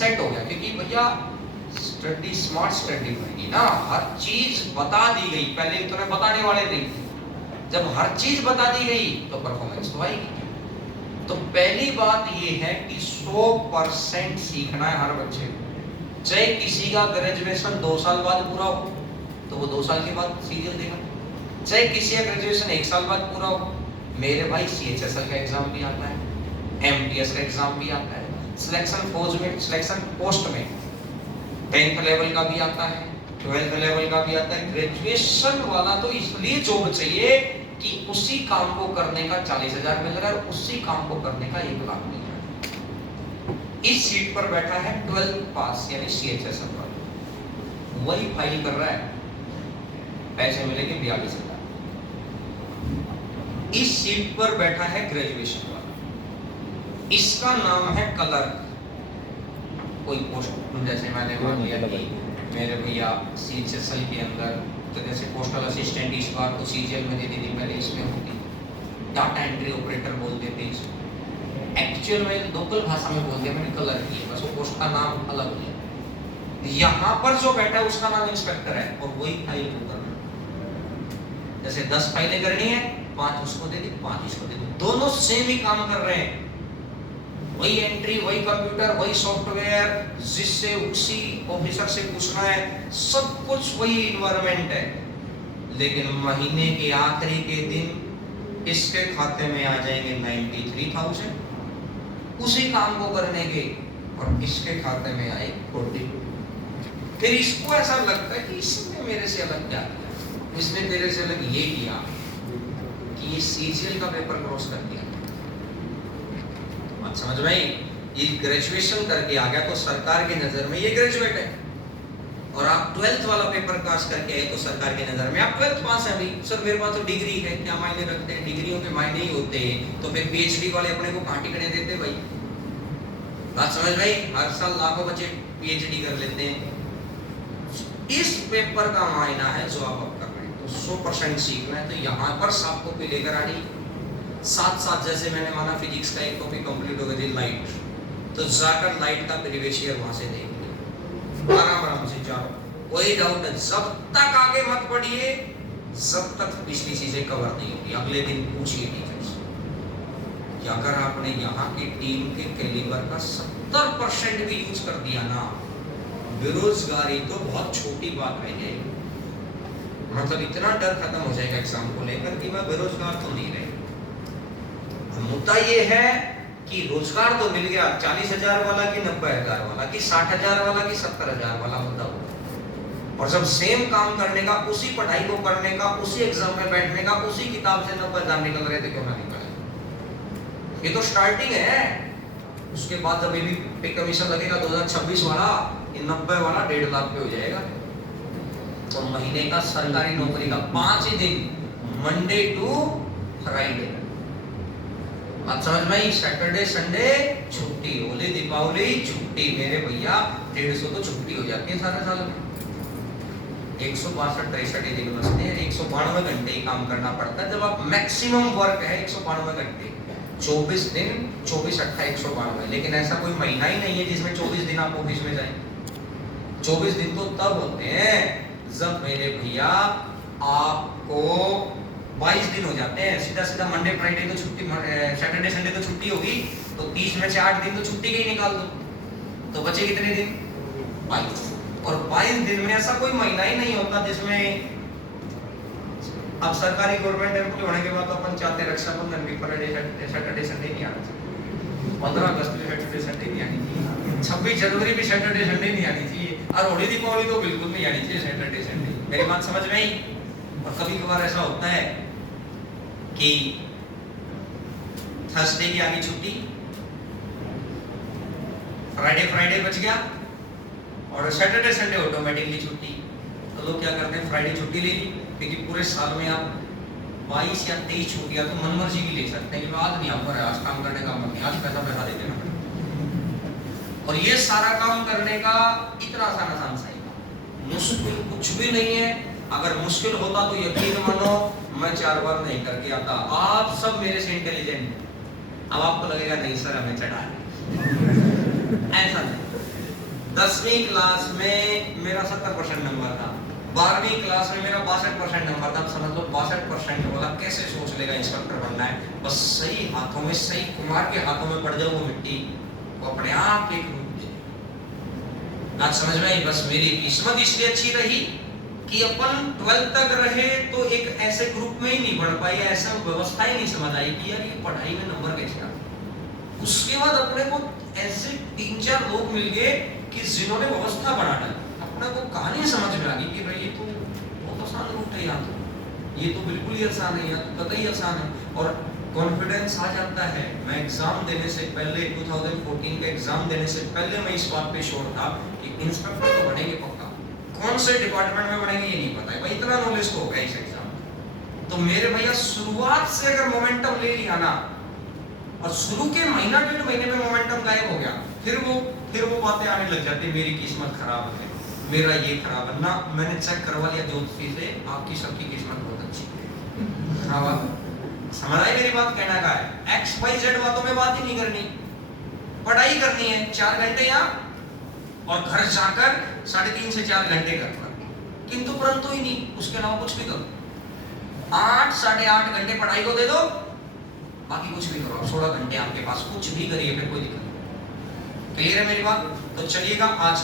Set हो गया, क्योंकि भैया स्टडी स्मार्ट स्टडी होगी ना, हर चीज बता दी गई, पहले तो बताने वाले नहीं थे, जब हर चीज बता दी गई तो परफॉर्मेंस तो आएगी। तो पहली बात ये है कि 100% सीखना है हर बच्चे को। चाहे किसी का ग्रेजुएशन 2 साल बाद पूरा हो तो वो 2 साल के बाद सीरियल देगा, चाहे किसी का ग्रेजुएशन 1 साल बाद पूरा हो। मेरे भाई CHSL का एग्जाम भी आता है, MTS का एग्जाम भी आता है, सिलेक्शन पोस्ट में 10th लेवल का भी आता है, 12th लेवल का भी आता है। ग्रेजुएशन वाला तो इसलिए जॉब चाहिए कि उसी काम को करने का 40,000 मिल रहा है और उसी काम को करने का 1 लाख मिल रहा है। इस सीट पर बैठा है 12th पास यानी CHSL वाला, वही फाइल कर रहा है, पैसे मिलेंगे 42,000। इस सीट पर बैठा है ग्रेजुएशन वाला, इसका नाम है क्लर्क। कोई पोस्ट, जैसे मैंने मान लिया कि मेरे भैया CHSL के अंदर तो जैसे पोस्टल असिस्टेंट इस बार तो CGL में दे दी थी, पहले इसमें होती, डाटा एंट्री ऑपरेटर बोलते थे इसमें, एक्चुअल में लोकल भाषा में बोल दिया मैंने क्लर्क की, बस वो पोस्ट का नाम अलग है। यहाँ पर जो बैठा है उसका नाम इंस्पेक्टर है और वही फाइल को करना, जैसे 10 फाइलें करनी है, 5 उसको दे दी, 5 इसको दे दी, दोनों सेम ही काम कर रहे हैं, वही एंट्री, वही कंप्यूटर, वही सॉफ्टवेयर, जिससे उसी ऑफिसर से पूछना है, सब कुछ वही इन्वायरमेंट है। लेकिन महीने के आखिरी के दिन इसके खाते में आ जाएंगे 93,000 उसी काम को करने के, और इसके खाते में आए 40। फिर इसको ऐसा लगता है कि इसने मेरे से अलग क्या किया, इसने मेरे से अलग ये किया कि ये CGL का पेपर क्रॉस कर दिया। समझ में आई? ये ग्रेजुएशन करके आ गया तो सरकार की नजर में ये ग्रेजुएट है, और आप 12th वाला पेपर पास करके आए तो सरकार की नजर में आप 12th पास है। भाई सर मेरे पास तो डिग्री है, क्या मायने रखते हैं, डिग्रियों के मायने ही होते हैं, तो फिर PhD वाले अपने को कहां टिकने देते भाई? बात समझ में आई? हर साल लाखों बच्चे PhD कर लेते हैं। इस पेपर का मायना है जो आप कर रहे हैं, तो 100% सीखना है, तो यहाँ पर सॉफ्ट कॉपी लेकर आनी, साथ साथ जैसे मैंने माना फिजिक्स का एक टॉपिक कंप्लीट हो गई थी लाइट, तो जाकर लाइट का प्रीवियस ईयर वहां से देख आराम से जाओ, कोई डाउट है, जब तक आगे मत बढ़िए जब तक पिछली चीजें कवर नहीं होगी, अगले दिन पूछिए टीचर से। अगर आपने यहाँ की टीम के कैलिबर का 70% भी यूज कर दिया ना, बेरोजगारी तो बहुत छोटी बात रह जाएगी, मतलब इतना डर खत्म हो जाएगा एग्जाम को लेकर कि मैं बेरोजगार तो नहीं रहे। मुद्दा ये है कि रोजगार तो मिल गया, 40,000 वाला कि 90,000 वाला कि 60,000 वाला कि 70,000 वाला मुद्दा होगा, और जब सेम काम करने का, उसी पढ़ाई को करने का, उसी एग्जाम में बैठने का, उसी किताब से 90,000 निकल रहे थे, क्यों ना निकले? ये तो स्टार्टिंग है, उसके बाद जब भी पे कमीशन लगेगा 2026 वाला, 90 वाला 1.5 लाख पे हो जाएगा। तो महीने का सरकारी नौकरी का 5 दिन, मंडे टू फ्राइडे, आप समझ में? सैटरडे संडे छुट्टी, होली दीपावली छुट्टी, मेरे भैया 150 तो छुट्टी हो जाती है सारे साल में, 162-63 दिन बचते हैं, 192 घंटे ही काम करना पड़ता है। जब आप मैक्सिमम वर्क है 192 घंटे, 24 दिन, 24 अट्ठा 192, लेकिन ऐसा कोई महीना ही नहीं है जिसमें 24 दिन आप ऑफिस में जाएं। 24 दिन तो तब होते हैं जब मेरे भैया आपको 22 दिन हो जाते हैं, सीधा सीधा मंडे फ्राइडे तो छुट्टी, सैटरडे संडे तो छुट्टी होगी, तो 30 में से 8 दिन तो छुट्टी के ही निकाल दो, तो बचे कितने दिन? 22। और 22 दिन में ऐसा कोई महीना ही नहीं होता जिसमें, अब सरकारी गवर्नमेंट एम्प्लॉय होने के बाद तो अपन चाहते रक्षाबंधन भी सैटरडे संडे नहीं आना चाहिए, 15 अगस्त भी सैटरडे संडे नहीं आनी चाहिए, 26 जनवरी भी सैटरडे संडे नहीं आनी चाहिए, और होली दीपावली तो बिल्कुल नहीं आनी चाहिए सैटरडे संडे। मेरी बात समझ में आई? और कभी कभार ऐसा होता है कि थर्सडे की आगे छुट्टी, फ्राइडे बच गया, और सैटरडे संडे ऑटोमेटिकली छुट्टी, तो लोग क्या करते हैं, फ्राइडे छुट्टी ले ली, क्योंकि पूरे साल में आप 22 या 23 छुट्टियां तो मन मर्जी की ले सकते हैं, कि आज नहीं आपको आज काम करने का मन नहीं, आज पैसा दे देना पड़ेगा, और ये सारा काम करने का इतना आसान सा ही, मुश्किल कुछ भी नहीं है। अगर मुश्किल होता तो यकीन मानो मैं 4 बार नहीं करके आता, आप सब मेरे से इंटेलिजेंट। अब आपको लगेगा नहीं सर हमें चढ़ा है, ऐसा नहीं, 10वीं क्लास में मेरा 70% नंबर था, 12वीं क्लास में मेरा 62% नंबर था। अब समझ लो 62% वाला कैसे सोच लेगा इंस्पेक्टर बनना है, बस सही हाथों में, सही कुमार के हाथों में पड़ जाओ वो मिट्टी, वो अपने आप एक रूप दे। आज समझ में आई। बस मेरी किस्मत इसलिए अच्छी रही कि अपन 12th तक रहे तो एक ऐसे ग्रुप में ही नहीं पढ़ पाई, ऐसा व्यवस्था ही नहीं समझ आई कि यार ये पढ़ाई में नंबर कैसे आते। उसके बाद अपने को ऐसे 3-4 लोग मिल गए कि जिन्होंने व्यवस्था बना डाली, अपने को कहानी समझ में आ गई कि भाई ये तो बहुत आसान रूट है, यहाँ तो ये तो बिल्कुल ही आसान है, यहाँ तो कतई आसान है। और कॉन्फिडेंस आ जाता है। मैं एग्जाम देने से पहले 2014 के एग्जाम देने से पहले मैं इस बात पे श्योर था कि इंस्पेक्टर तो बनेंगे पक्का, कौन से डिपार्टमेंट में बनेंगे ये नहीं पता है भाई, इतना नॉलेज तो होगा इस एग्जाम। तो मेरे भैया शुरुआत से अगर मोमेंटम ले लिया ना, और शुरू के महीना 1.5 महीने में मोमेंटम गायब हो गया, फिर वो बातें आने लग जाती, मेरी किस्मत खराब है, मेरा ये खराब है ना। मैंने चेक करवा लिया ज्योतिषी से, आपकी सबकी किस्मत बहुत अच्छी है। हाँ, समझ आई मेरी बात, कहना का है XYZ बातों में बात ही नहीं करनी, पढ़ाई करनी है 4 घंटे यहाँ, और घर जाकर 3.5 से 4 घंटे घर पर, किंतु परंतु ही नहीं, उसके अलावा कुछ भी करो। 8 साढ़े 8 घंटे पढ़ाई को दे दो, बाकी कुछ भी करो, 16 घंटे आपके पास, कुछ भी करिए, फिर कोई दिक्कत नहीं। क्लियर है मेरी बात? तो चलिएगा आज